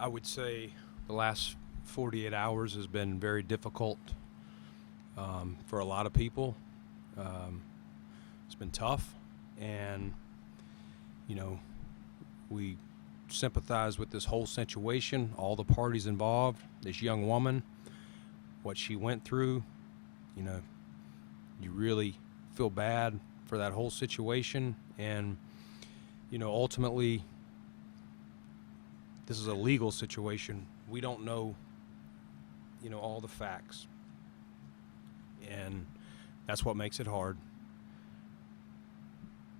I would say the last 48 hours has been very difficult for a lot of people. It's been tough, and we sympathize with this whole situation, all the parties involved, this young woman, what she went through. You really feel bad for that whole situation, and ultimately this is a legal situation. We don't know all the facts, and that's what makes it hard.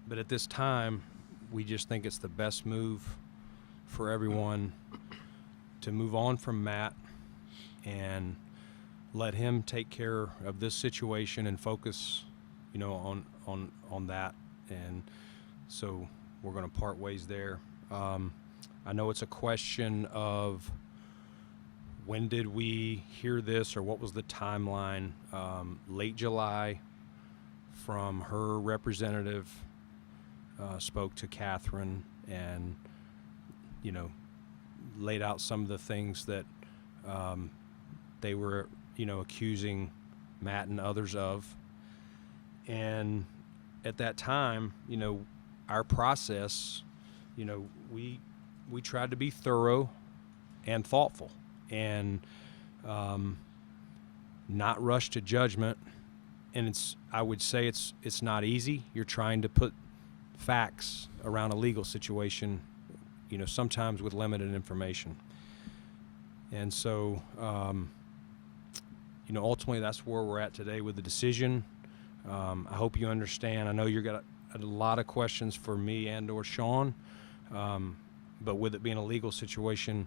But at this time, we just think it's the best move for everyone to move on from Matt and let him take care of this situation and focus on that. And so we're going to part ways there. I know it's a question of when did we hear this, or what was the timeline. Late July, from her representative, spoke to Catherine and laid out some of the things that they were accusing Matt and others of. And at that time, our process, we tried to be thorough and thoughtful, and not rush to judgment. And I would say it's not easy. You're trying to put facts around a legal situation, sometimes with limited information. And so, ultimately that's where we're at today with the decision. I hope you understand. I know you've got a lot of questions for me and or Sean, but with it being a legal situation,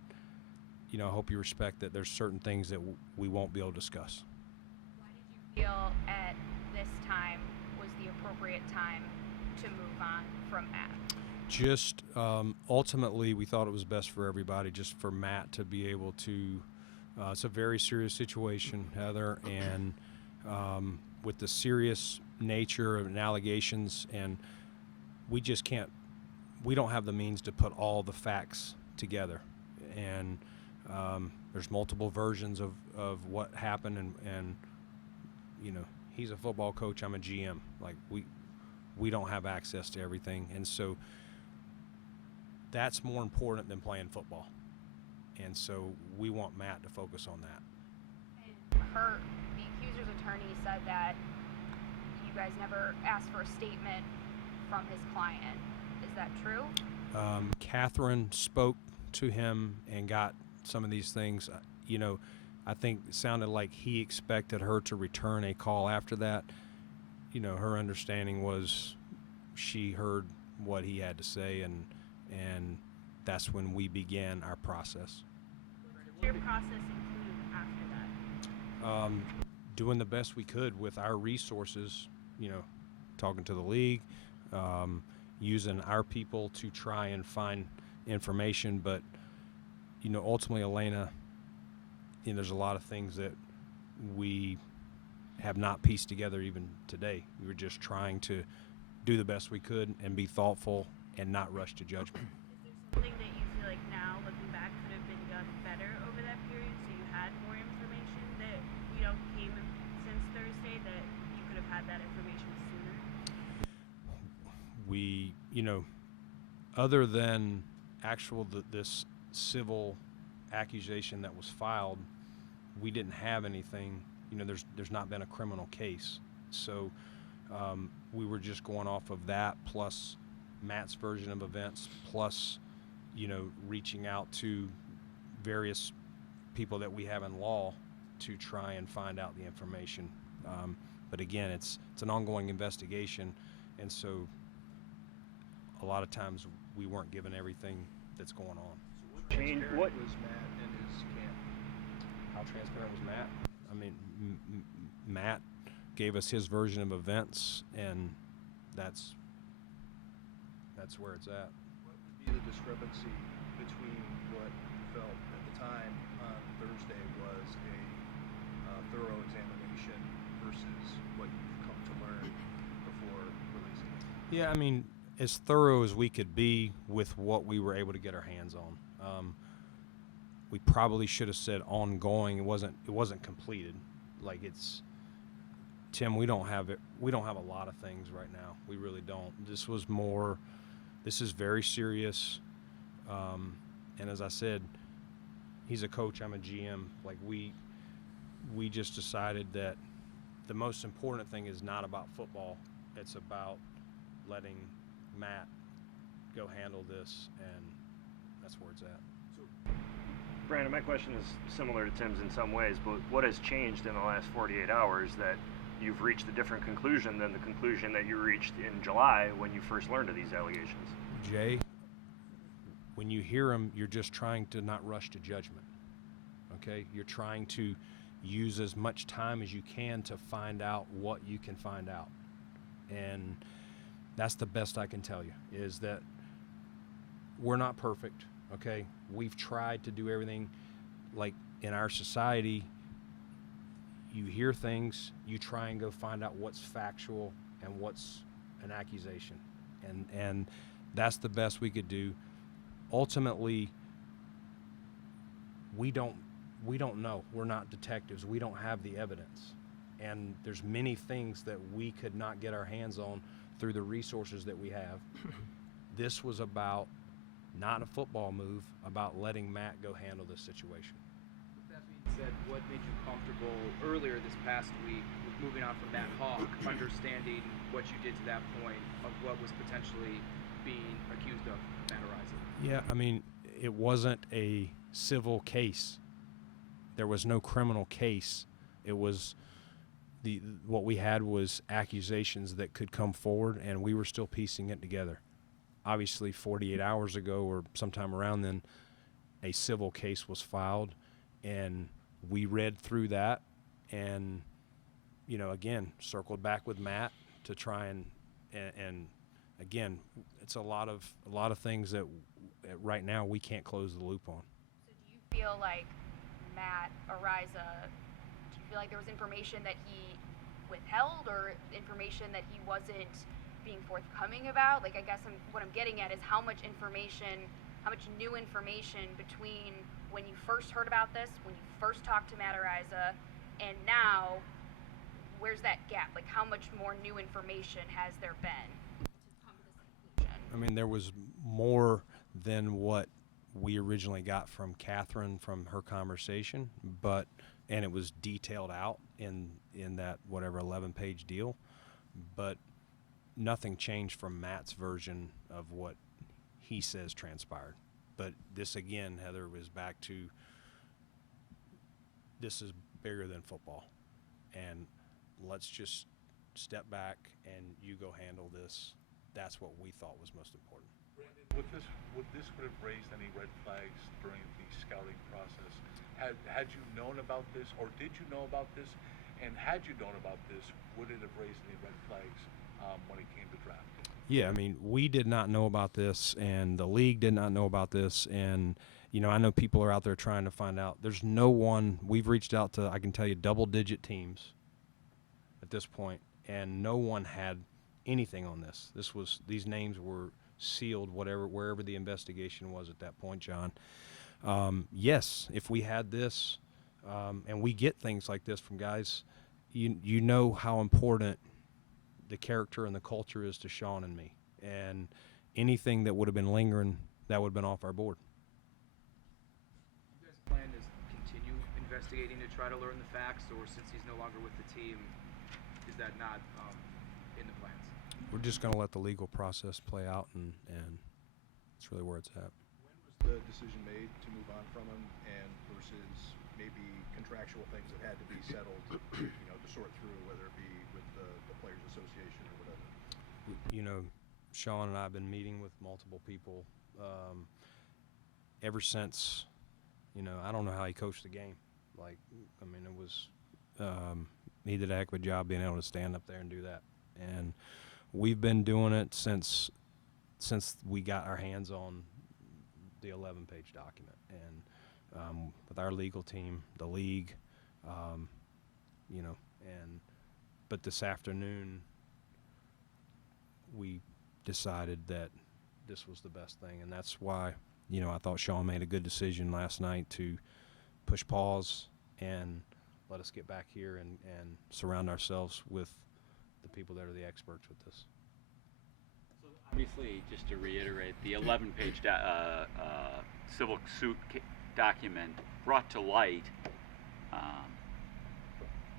I hope you respect that there's certain things that we won't be able to discuss. Why did you feel at this time was the appropriate time to move on from Matt? Just ultimately, we thought it was best for everybody, just for Matt to be able to. It's a very serious situation, Heather, and with the serious nature of allegations, and we just can't. We don't have the means to put all the facts together, and there's multiple versions of what happened, and he's a football coach, I'm a GM. Like we don't have access to everything, and so that's more important than playing football. And so we want Matt to focus on that. And the accuser's attorney said that you guys never asked for a statement from his client. Is that true? Catherine spoke to him and got some of these things. I think it sounded like he expected her to return a call after that. Her understanding was she heard what he had to say, and that's when we began our process. What did your process include after that? Doing the best we could with our resources, talking to the league, using our people to try and find information. But, ultimately, Elena, there's a lot of things that we have not pieced together even today. We were just trying to do the best we could and be thoughtful and not rush to judgment. Is there something that you feel like now, looking back, could have been done better over that period, so you had more information that, came since Thursday, that you could have had that information sooner? We, other than this civil accusation that was filed, we didn't have anything. There's not been a criminal case. So we were just going off of that, plus Matt's version of events, plus, reaching out to various people that we have in law to try and find out the information. But again, it's an ongoing investigation, and so a lot of times we weren't given everything that's going on. So what was Matt and his camp? How transparent was Matt? I mean, Matt gave us his version of events, and that's where it's at. What would be the discrepancy between what you felt at the time on Thursday was a thorough examination versus what you've come to learn before releasing it? Yeah, I mean, as thorough as we could be with what we were able to get our hands on. we probably should have said ongoing. It wasn't completed. Like it's Tim, we don't have a lot of things right now. We really don't. This is very serious. And as I said, he's a coach, I'm a GM. Like we just decided that the most important thing is not about football. It's about letting Matt go handle this, and that's where it's at. Brandon, my question is similar to Tim's in some ways, but what has changed in the last 48 hours that you've reached a different conclusion than the conclusion that you reached in July when you first learned of these allegations? Jay, when you hear them, you're just trying to not rush to judgment, okay? You're trying to use as much time as you can to find out what you can find out. And that's the best I can tell you, is that we're not perfect, okay? We've tried to do everything. Like in our society, you hear things, you try and go find out what's factual and what's an accusation. And that's the best we could do. Ultimately, we don't know. We're not detectives. We don't have the evidence. And there's many things that we could not get our hands on through the resources that we have. This was about not a football move, about letting Matt go handle this situation. With that being said, what made you comfortable earlier this past week with moving on from Matt Hawk, understanding what you did to that point of what was potentially being accused of, Matt Araiza? Yeah, I mean, it wasn't a civil case. There was no criminal case. It was what we had was accusations that could come forward, and we were still piecing it together. Obviously, 48 hours ago or sometime around then, a civil case was filed, and we read through that and, you know, again, circled back with Matt to try and again, it's a lot of things that right now we can't close the loop on. So do you feel like Matt Araiza, do you feel like there was information that he withheld or information that he wasn't being forthcoming about? Like, I guess what I'm getting at is how much new information between when you first heard about this, when you first talked to Matt Araiza, and now, where's that gap? Like, how much more new information has there been to come to this conclusion? I mean, there was more than what we originally got from Catherine from her conversation, and it was detailed out in that whatever 11-page deal, but nothing changed from Matt's version of what he says transpired. But this again, Heather, was back to this is bigger than football, and let's just step back and you go handle this. That's what we thought was most important. Brandon, would this have raised any red flags during the scouting process? Had you known about this, or did you know about this? And had you known about this, would it have raised any red flags when it came to draft? Yeah, I mean, we did not know about this, and the league did not know about this, and you know, I know people are out there trying to find out. There's no one. We've reached out to, I can tell you, double-digit teams at this point, and no one had anything on this. These names were sealed, wherever the investigation was at that point, John. Yes, if we had this, and we get things like this from guys, you know how important the character and the culture is to Sean and me, and anything that would have been lingering, that would have been off our board. You guys' plan is continue investigating to try to learn the facts, or since he's no longer with the team, is that not in the plans? We're just going to let the legal process play out, and that's really where it's at. When was the decision made to move on from him, and versus maybe contractual things that had to be settled, to sort through, whether it be with the Players Association or whatever? You know, Sean and I have been meeting with multiple people ever since, I don't know how he coached the game. Like, I mean, it was, he did a heck of a job being able to stand up there and do that. And we've been doing it since we got our hands on the 11-page document. And with our legal team, the league, but this afternoon we decided that this was the best thing, and that's why I thought Sean made a good decision last night to push pause and let us get back here and surround ourselves with the people that are the experts with this. So obviously, just to reiterate, the 11-page civil suit document brought to light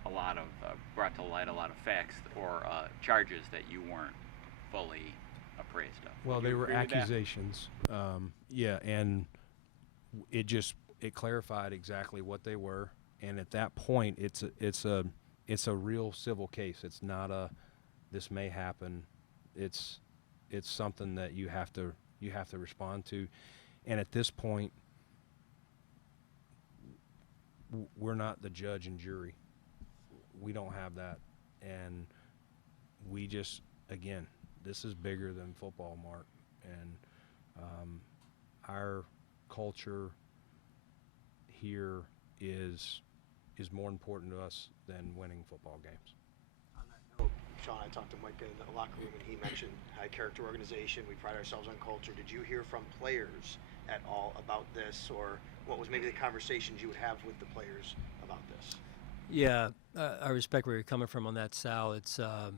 a lot of facts or charges that you weren't fully appraised of. Well, Would you they were agree with that? accusations. And it clarified exactly what they were. And at that point, it's a real civil case. It's not a this may happen. It's something that you have to respond to. And at this point, we're not the judge and jury. We don't have that. And we just, again, this is bigger than football, Mark. And our culture here is more important to us than winning football games. On that note, Sean, I talked to Mike in the locker room, and he mentioned high character organization. We pride ourselves on culture. Did you hear from players at all about this, or what was maybe the conversations you would have with the players about this? Yeah, I respect where you're coming from on that, Sal. It's, I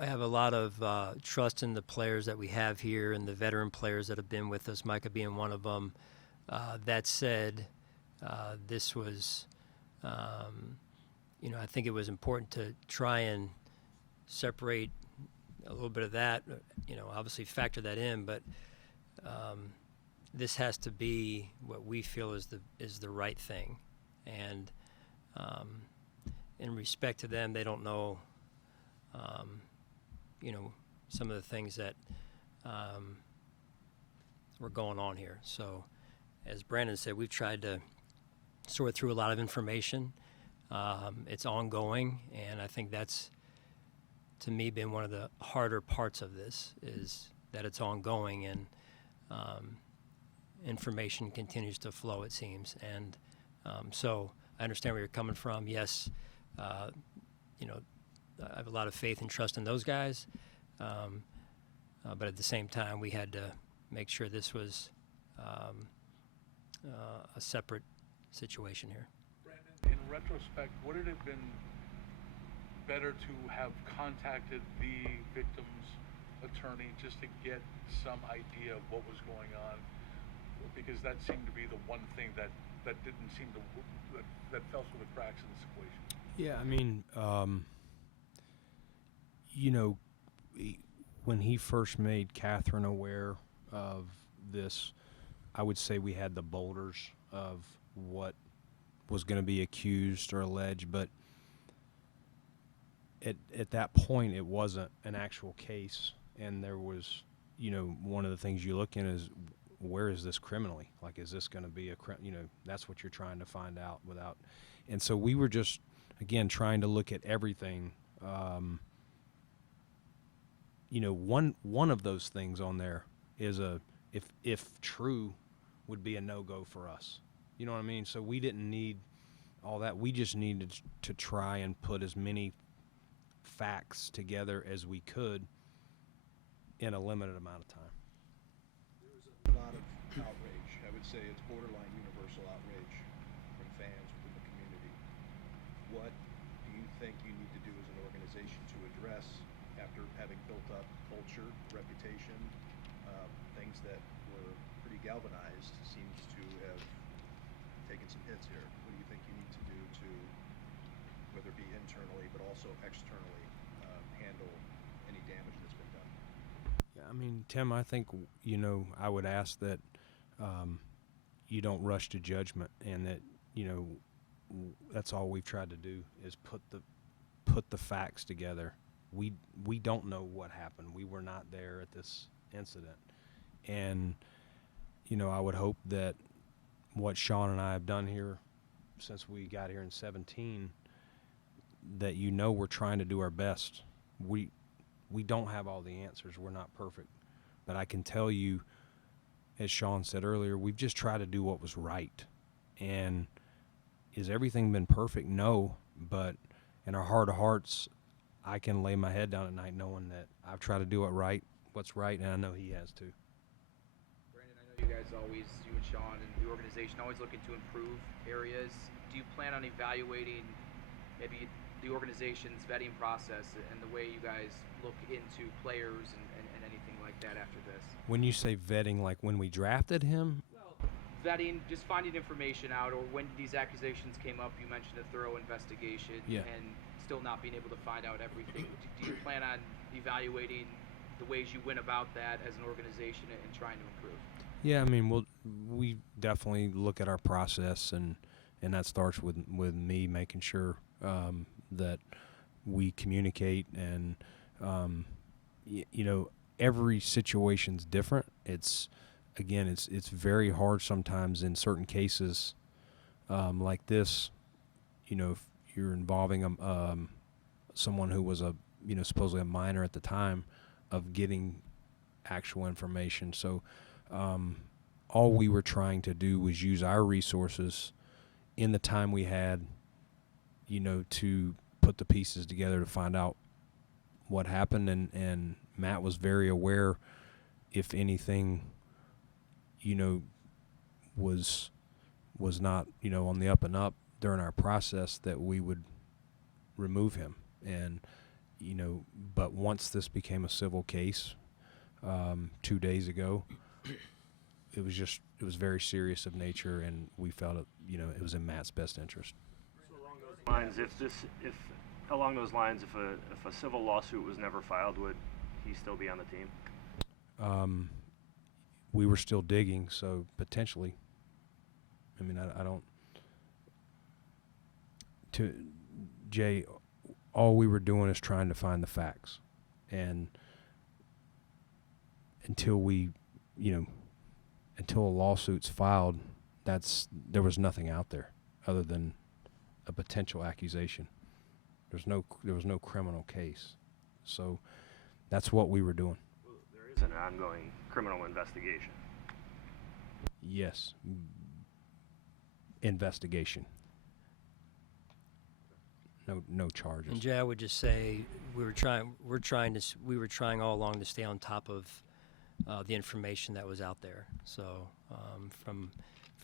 have a lot of trust in the players that we have here and the veteran players that have been with us, Micah being one of them. That said, this was, I think it was important to try and separate a little bit of that, obviously factor that in, but this has to be what we feel is the right thing. And in respect to them, they don't know, some of the things that were going on here. So, as Brandon said, we've tried to sort through a lot of information. It's ongoing, and I think that's, to me, been one of the harder parts of this, is that it's ongoing, and information continues to flow, it seems. And so I understand where you're coming from. Yes, I have a lot of faith and trust in those guys, but at the same time, we had to make sure this was a separate situation here. Brandon, in retrospect, would it have been better to have contacted the victim's attorney just to get some idea of what was going on? Because that seemed to be the one thing that didn't seem to that fell through the cracks in this equation. Yeah, I mean, when he first made Catherine aware of this, I would say we had the boulders of what was going to be accused or alleged, but at that point it wasn't an actual case, and there was, one of the things you look in is, where is this criminally? Like, is this going to be that's what you're trying to find out without. And so we were just, again, trying to look at everything. One of those things on there is if true, would be a no-go for us. You know what I mean? So we didn't need all that. We just needed to try and put as many facts together as we could in a limited amount of time. There was a lot of outrage. I would say it's borderline universal outrage from fans within the community. What do you think you need to do as an organization to address, after having built up culture, reputation, things that were pretty galvanized, seems to have taken some hits here? What do you think you need to do to, whether it be internally but also externally, handle any damage that's been done? Yeah, I mean, Tim, I think, I would ask that you don't rush to judgment, and that, that's all we've tried to do is put the facts together. We don't know what happened. We were not there at this incident. And, I would hope that what Sean and I have done here since we got here in 2017, that we're trying to do our best. We don't have all the answers. We're not perfect. But I can tell you, as Sean said earlier, we've just tried to do what was right. And has everything been perfect? No. But in our heart of hearts, I can lay my head down at night knowing that I've tried to do what's right, and I know he has too. guys always, you and Sean and the organization, always looking to improve areas. Do you plan on evaluating maybe the organization's vetting process and the way you guys look into players and anything like that after this? When you say vetting, like when we drafted him, Vetting, just finding information out, or when these accusations came up, you mentioned a thorough investigation, Yeah. and still not being able to find out everything. Do you plan on evaluating the ways you went about that as an organization and trying to improve? yeah, I mean, we definitely look at our process, and that starts with me making sure that we communicate, and you know, every situation's different. It's very hard sometimes in certain cases like this. You know, if you're involving someone who was supposedly a minor at the time, of getting actual information. So all we were trying to do was use our resources in the time we had, to put the pieces together to find out what happened. And Matt was very aware, if anything, was not, on the up and up during our process, that we would remove him. And, but once this became a civil case 2 days ago, it was very serious of nature, and we felt it was in Matt's best interest. So along those lines, if a civil lawsuit was never filed, would he still be on the team? We were still digging, so potentially. I mean, I don't. Jay, all we were doing is trying to find the facts, and until a lawsuit's filed, there was nothing out there other than a potential accusation. There was no criminal case, so that's what we were doing. Well, there is an ongoing criminal investigation. Yes. Investigation. No charges. And Jay, I would just say we were trying all along to stay on top of the information that was out there. So from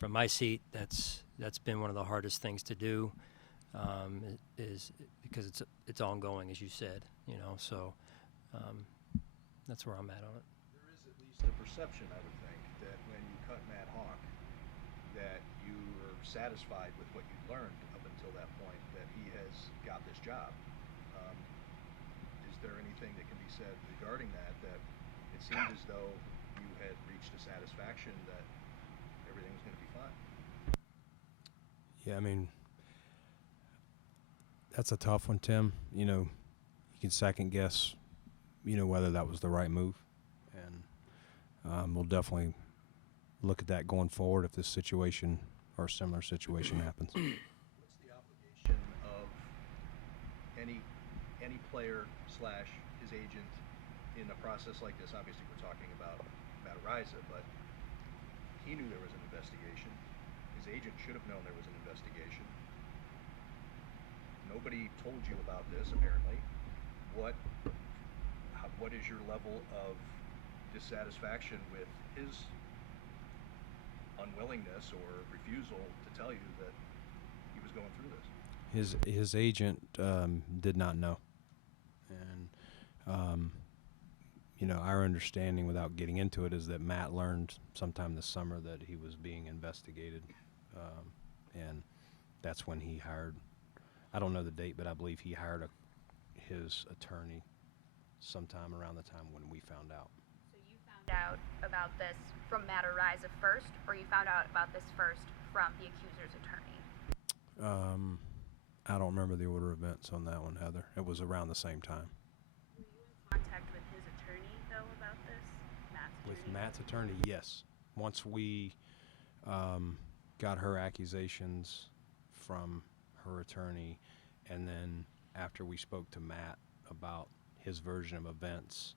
my seat, that's been one of the hardest things to do, is because it's ongoing, as you said. So that's where I'm at on it. There is at least a perception, I would think, that when you cut Matt Hawk, that you were satisfied with what you learned up until that point, that he has got this job. Is there anything that can be said regarding that it seemed as though you had reached a satisfaction that everything was going to be fine? Yeah, I mean, that's a tough one, Tim. You can second guess, whether that was the right move, and we'll definitely look at that going forward if this situation or a similar situation happens. What's the obligation of any player / his agent in a process like this? Obviously, we're talking about Matt Araiza, but he knew there was an investigation. His agent should have known there was an investigation. Nobody told you about this, apparently. What is your level of dissatisfaction with his unwillingness or refusal to tell you that he was going through this? His agent did not know, and our understanding, without getting into it, is that Matt learned sometime this summer that he was being investigated, and that's when he hired. I don't know the date, but I believe he hired his attorney sometime around the time when we found out. So you found out about this from Matt Araiza first, or you found out about this first from the accuser's attorney? I don't remember the order of events on that one, Heather. It was around the same time. Were you in contact with his attorney, though, about this? Matt's attorney? With Matt's attorney, yes. Once we got her accusations from her attorney, and then after we spoke to Matt about his version of events,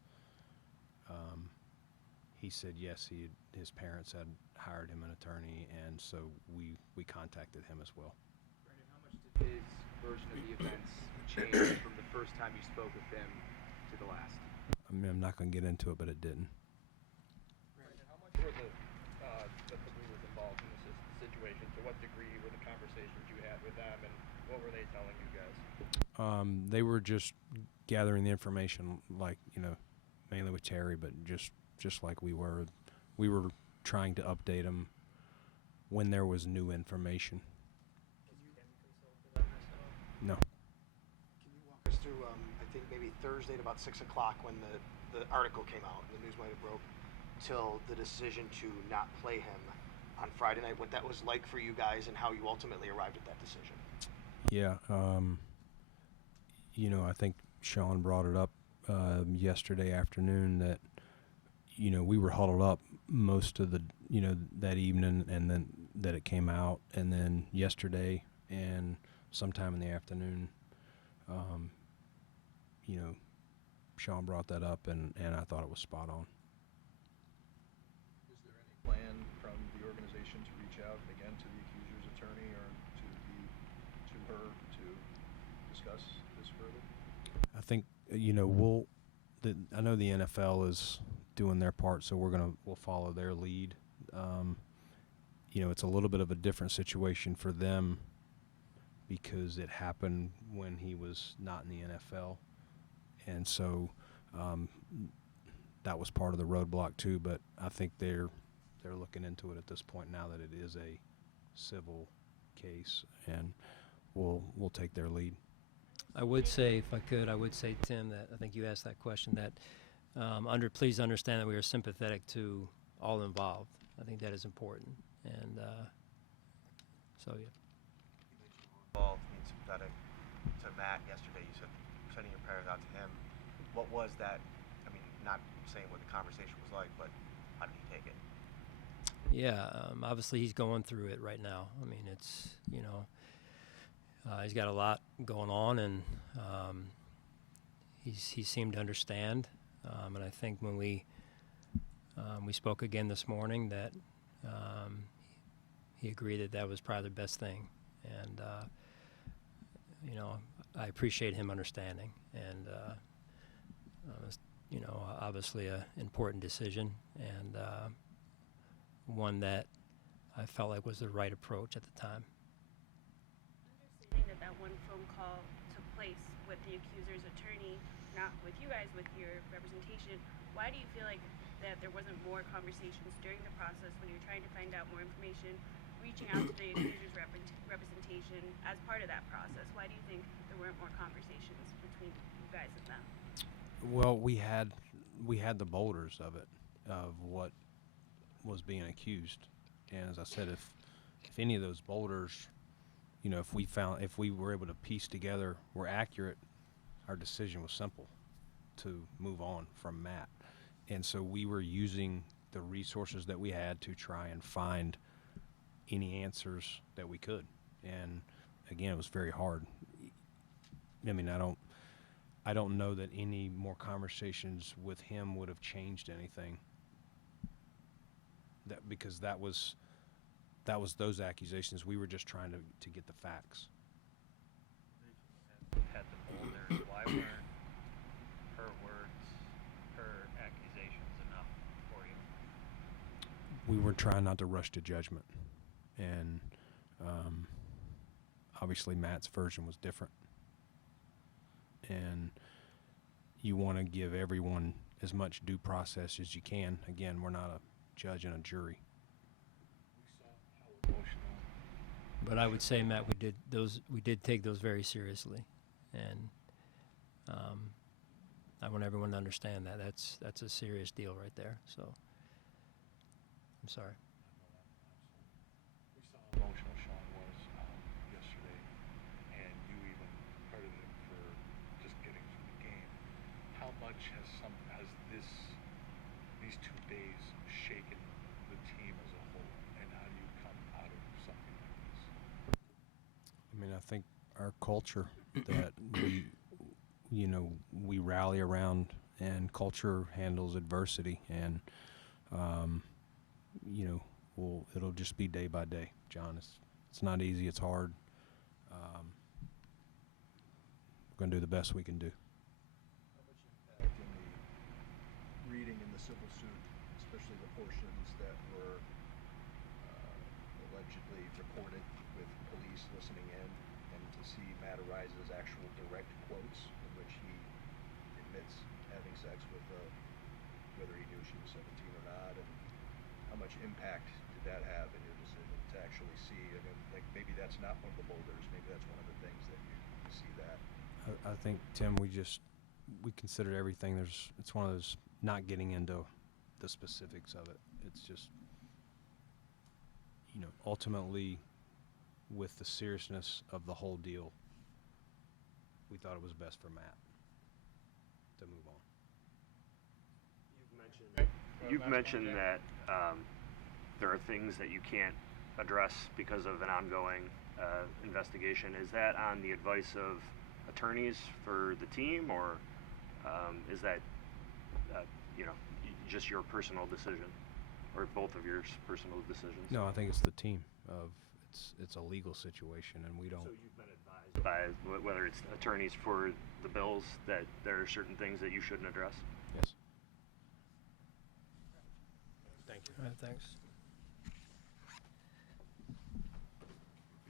he said yes, his parents had hired him an attorney, and so we contacted him as well. Brandon, how much did his version of the events change from the first time you spoke with him to the last? I mean, I'm not going to get into it, but it didn't. Brandon, how much were the situation? To what degree were the conversations you had with them, and what were they telling you guys? They were just gathering the information, like, mainly with Terry, but just like we were. We were trying to update them when there was new information. No. Can you walk us through, I think maybe Thursday at about 6 o'clock when the article came out, and the news might have broke, till the decision to not play him on Friday night, what that was like for you guys and how you ultimately arrived at that decision? Yeah. I think Sean brought it up yesterday afternoon that, we were huddled up most of the, that evening, and then that it came out, and then yesterday and sometime in the afternoon, Sean brought that up, and I thought it was spot on. Is there any plan from the organization to reach out again to the accuser's attorney or to her to discuss this further? I think I know the NFL is doing their part, so we'll follow their lead. It's a little bit of a different situation for them because it happened when he was not in the NFL, and so that was part of the roadblock too. But I think they're looking into it at this point now that it is a civil case, and we'll take their lead. I would say, if I could, Tim, that I think you asked that question, that please understand that we are sympathetic to all involved. I think that is important. And so, yeah. Involved, sympathetic to Matt yesterday. You said sending your prayers out to him. What was that? I mean, not saying what the conversation was like, but how did he take it? Yeah, obviously he's going through it right now. I mean, it's, he's got a lot going on, and he seemed to understand. And I think when we spoke again this morning, that he agreed that was probably the best thing. And, I appreciate him understanding. And, obviously an important decision, and one that I felt like was the right approach at the time. Understanding that one phone call took place with the accuser's attorney, not with you guys, with your representation, why do you feel like that there wasn't more conversations during the process when you're trying to find out more information, reaching out to the accuser's representation as part of that process? Why do you think there weren't more conversations between you guys and them? Well, we had the boulders of it, of what was being accused, and as I said, if any of those boulders, if we were able to piece together were accurate, our decision was simple, to move on from Matt. And so we were using the resources that we had to try and find any answers that we could. And again, it was very hard. I mean, I don't know that any more conversations with him would have changed anything. Because that was those accusations. We were just trying to get the facts. Had the boulders. Why weren't her words, her accusations enough for you? We were trying not to rush to judgment, and obviously Matt's version was different. And you want to give everyone as much due process as you can. Again, we're not a judge and a jury. We saw how emotional. But I would say, Matt, we did take those very seriously, and I want everyone to understand that that's a serious deal right there. So I'm sorry. We saw how emotional Sean was yesterday, and you even credited him for just getting through the game. How much has these 2 days shaken the team as a whole, and how do you come out of something like this? I mean, I think our culture that we rally around, and culture handles adversity, and it'll just be day by day, John. It's not easy. It's hard. We're going to do the best we can do. How much impact in the reading in the civil suit, especially the portions that were allegedly recorded with police listening in, and to see Matt Araiza's actual direct quotes in which he admits having sex with whether he knew she was 17 or not, and how much impact did that have in your decision to actually see? I mean, like, maybe that's not one of the boulders, maybe that's one of the things that you see that. I think, Tim, we considered everything. It's one of those, not getting into the specifics of it. It's just, ultimately, with the seriousness of the whole deal, we thought it was best for Matt to move on. You've mentioned that there are things that you can't address because of an ongoing investigation. Is that on the advice of attorneys for the team, or is that just your personal decision, or both of your personal decisions? No, I think it's the team. It's a legal situation, and we don't. So you've been advised by whether it's attorneys for the Bills that there are certain things that you shouldn't address? Yes. Thank you. All right, thanks.